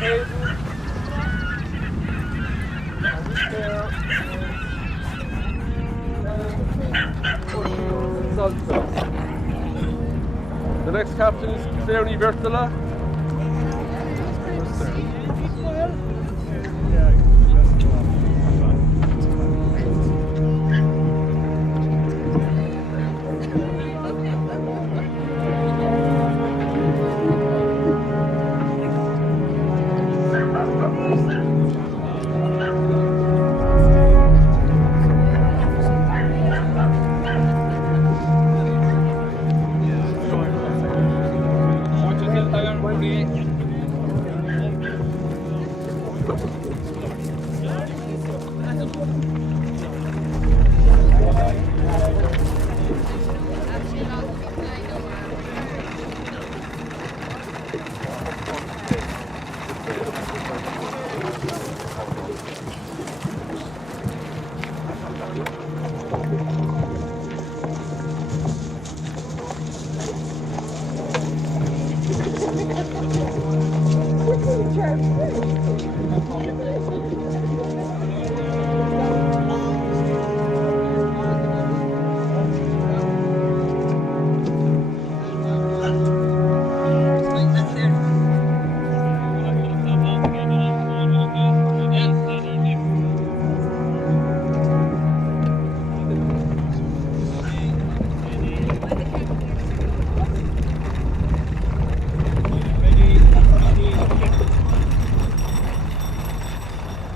The next captain is Féile.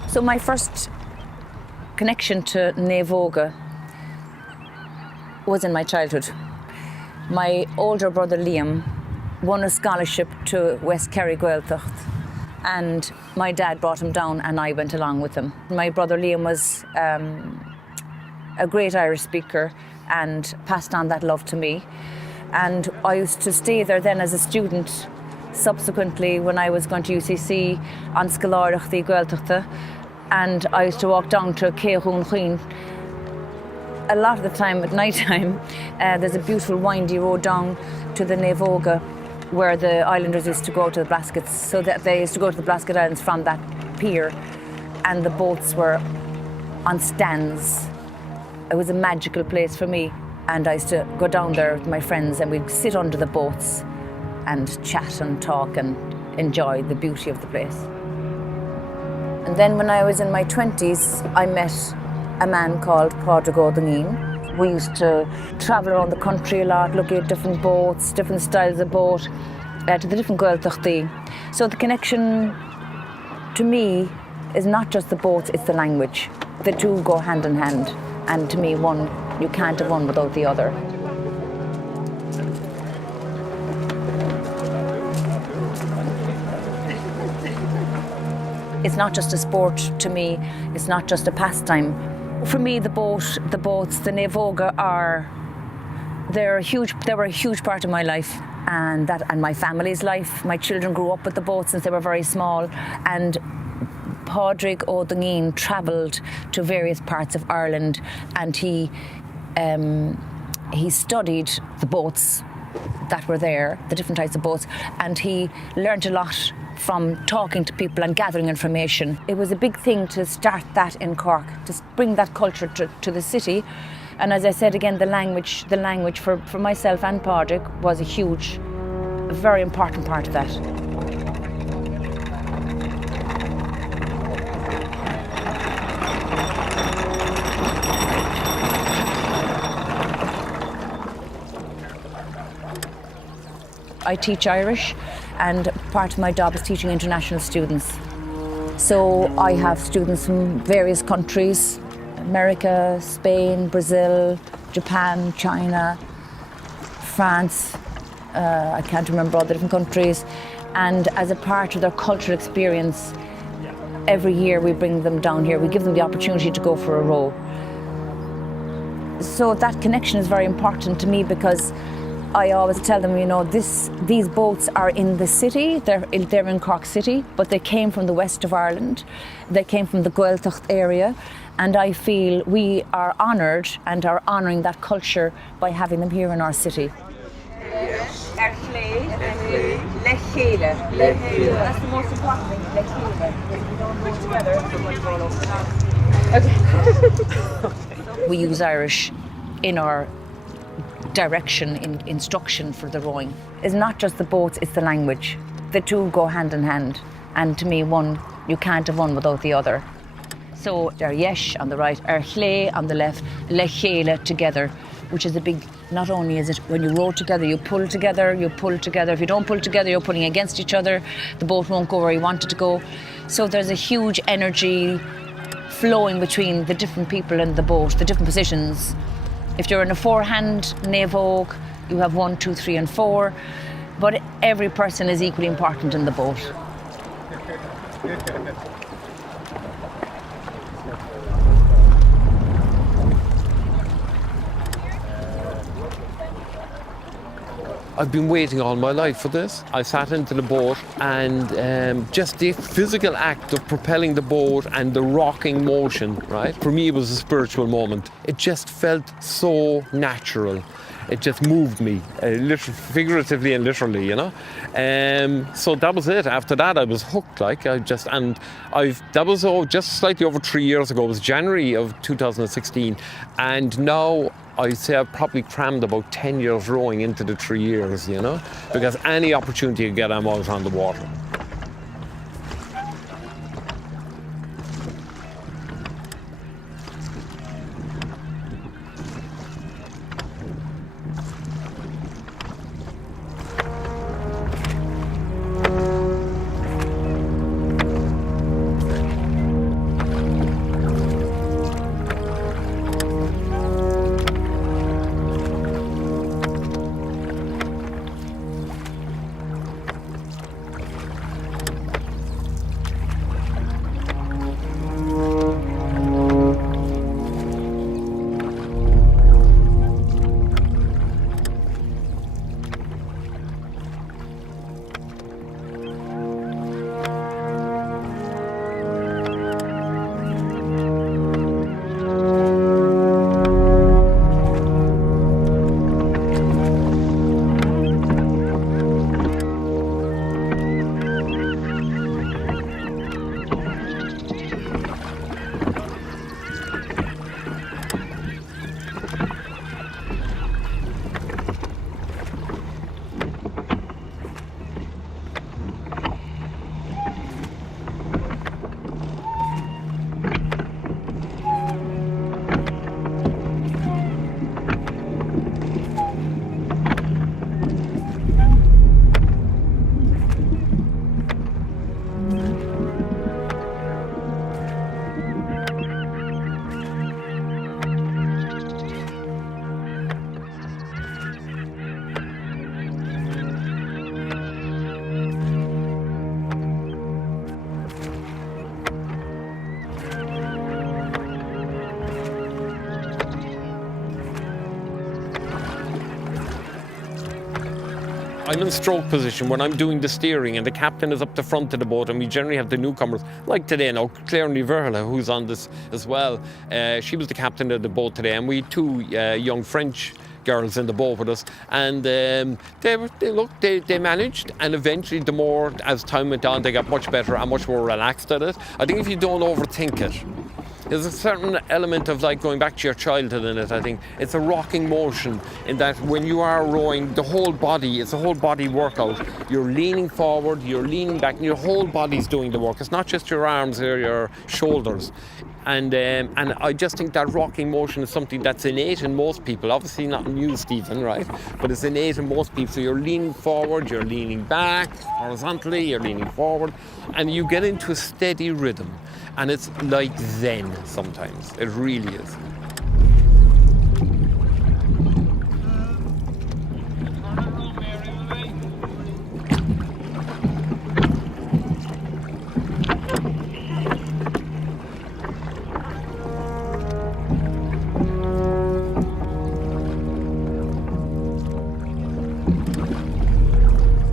So my first connection to Naomhóga was in my childhood. My older brother Liam won a scholarship to West Kerry Gaeltacht, and my dad brought him down and I went along with him. My brother Liam was a great Irish speaker and passed on that love to me. And I used to stay there then as a student. Subsequently, when I was going to UCC on scannán Gaeltachta, and I used to walk down to ceardaíochta. A lot of the time at night time, there's a beautiful windy road down to the Naomhóga where the islanders used to go to the blaskets, so that they used to go to the Blasket Islands from that pier, and the boats were on stands. It was a magical place for me, and I used to go down there with my friends and we'd sit under the boats and chat and talk and enjoy the beauty of the place. And then when I was in my 20s, I met a man called Phobail. We used to travel around the country a lot, looking at different boats, different styles of boat, to the different codarsnacht. So the connection to me is not just the boats, it's the language. The two go hand in hand, and to me, you can't have one without the other. It's not just a sport to me, it's not just a pastime. For me, the boats, the Naomhóga they were a huge part of my life and my family's life. My children grew up with the boats since they were very small, and Pádraig Ó travelled to various parts of Ireland, and he studied the boats that were there, the different types of boats, and he learned a lot from talking to people and gathering information. It was a big thing to start that in Cork, to bring that culture to the city. And as I said again, the language for myself and Pádraig was a very important part of that. I teach Irish, and part of my job is teaching international students. So I have students from various countries: America, Spain, Brazil, Japan, China, France, I can't remember all the different countries. And as a part of their cultural experience, every year we bring them down here, we give them the opportunity to go for a row. So that connection is very important to me, because I always tell them, these boats are in the city, they're in Cork City, but they came from the west of Ireland, they came from the Gaeltacht area, and I feel we are honoured and are honouring that culture by having them here in our city. Féile. That's the most important thing. Féile. If we don't go together, we're going to roll over. Okay. We use Irish in our direction, in instruction for the rowing. It's not just the boats, it's the language. The two go hand in hand. And to me, you can't have one without the other. So our yesh on the right, our chlé on the left, le chéile together, which is a big, not only is it when you row together, you pull together. If you don't pull together, you're pulling against each other. The boat won't go where you want it to go. So there's a huge energy flowing between the different people in the boat, the different positions. If you're in a four-hand Naomhóg, you have 1, 2, 3, and 4. But every person is equally important in the boat. I've been waiting all my life for this. I sat into the boat and just the physical act of propelling the boat and the rocking motion, right? For me, it was a spiritual moment. It just felt so natural. It just moved me, figuratively and literally, you know. So that was it. After that, I was hooked. That was just slightly over 3 years ago. It was January of 2016, and now I'd say I've probably crammed about 10 years rowing into the 3 years, you know, because any opportunity you get, I'm always on the water. I'm in stroke position when I'm doing the steering and the captain is up the front of the boat, and we generally have the newcomers, like today now, Claire Niverla, who's on this as well. She was the captain of the boat today, and we had two young French girls in the boat with us, and they managed, and eventually as time went on, they got much better and much more relaxed at it. I think if you don't overthink it, there's a certain element of like going back to your childhood in it. I think it's a rocking motion in that when you are rowing, it's a whole body workout. You're leaning forward, you're leaning back, and your whole body's doing the work. It's not just your arms or your shoulders. And I just think that rocking motion is something that's innate in most people. Obviously not in you, Stephen, right? But it's innate in most people. So you're leaning forward, you're leaning back, horizontally, you're leaning forward, and you get into a steady rhythm. And it's like Zen sometimes. It really is.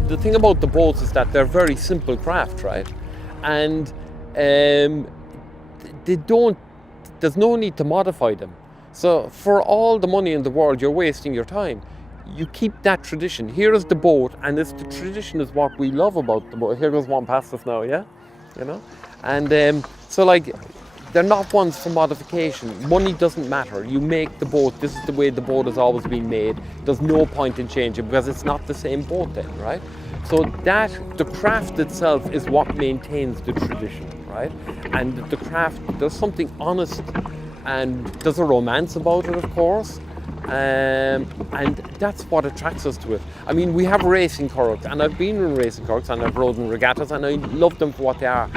The thing about the boats is that they're very simple craft, right? And there's no need to modify them. So for all the money in the world, you're wasting your time. you keep that tradition. Here is the boat, and the tradition is what we love about the boat. Here goes one past us now, yeah? You know? And so like, they're not ones for modification. Money doesn't matter. You make the boat, this is the way the boat has always been made. There's no point in changing because it's not the same boat then, right? So the craft itself is what maintains the tradition, right? And the craft, there's something honest and there's a romance about it, of course. And that's what attracts us to it. I mean, we have racing Cork, and I've been in racing Corks and I've rode in regattas and I love them for what they are.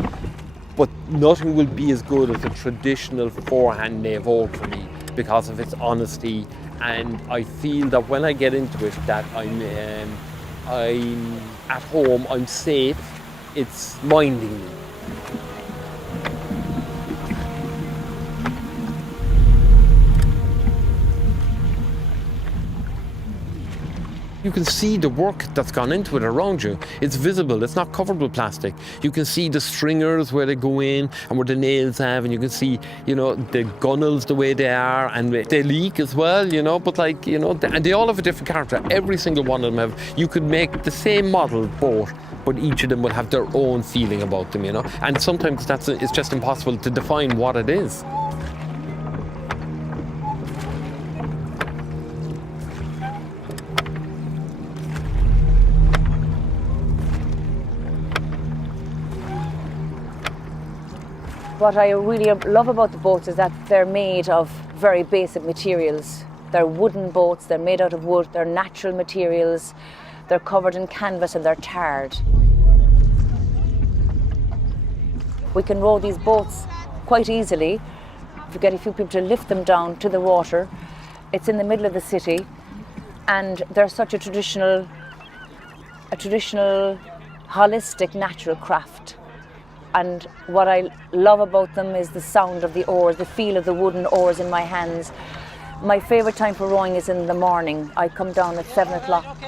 But nothing will be as good as a traditional forehand Naomhóg for me because of its honesty. And I feel that when I get into it, that I'm at home, I'm safe, it's minding me. You can see the work that's gone into it around you. It's visible, it's not covered with plastic. You can see the stringers where they go in and where the nails have, and you can see, you know, the gunnels the way they are, and they leak as well, you know, but like, you know, and they all have a different character. Every single one of them have, you could make the same model boat, but each of them will have their own feeling about them, you know, and sometimes it's just impossible to define what it is. What I really love about the boats is that they're made of very basic materials. They're wooden boats, they're made out of wood, they're natural materials, they're covered in canvas and they're tarred. We can row these boats quite easily if you get a few people to lift them down to the water. It's in the middle of the city and they're such a traditional, holistic, natural craft. And what I love about them is the sound of the oars, the feel of the wooden oars in my hands. My favourite time for rowing is in the morning. I come down at 7 o'clock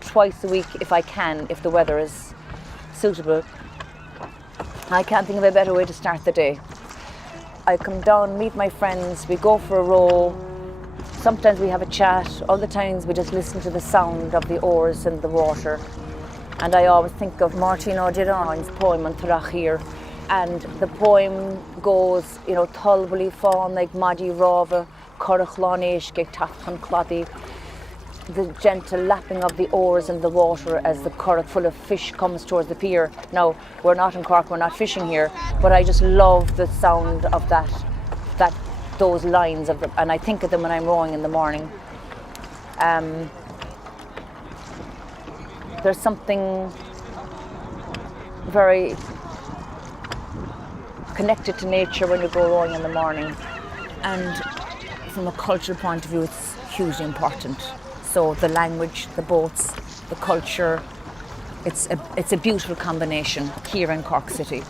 twice a week if I can, if the weather is suitable. I can't think of a better way to start the day. I come down, meet my friends, we go for a row. Sometimes we have a chat, other times we just listen to the sound of the oars and the water. And I always think of Martin O'Donnell's poem on Thrachir. And the poem goes, you know, Tulbally fawn like Madi Rava, Corachlanéis ge Tathan Cloddy. The gentle lapping of the oars in the water as the curragh full of fish comes towards the pier. Now, we're not in Cork, we're not fishing here, but I just love the sound of those lines of them, and I think of them when I'm rowing in the morning. There's something very connected to nature when you go rowing in the morning. And from a cultural point of view, it's hugely important. So the language, the boats, the culture, it's a beautiful combination here in Cork City.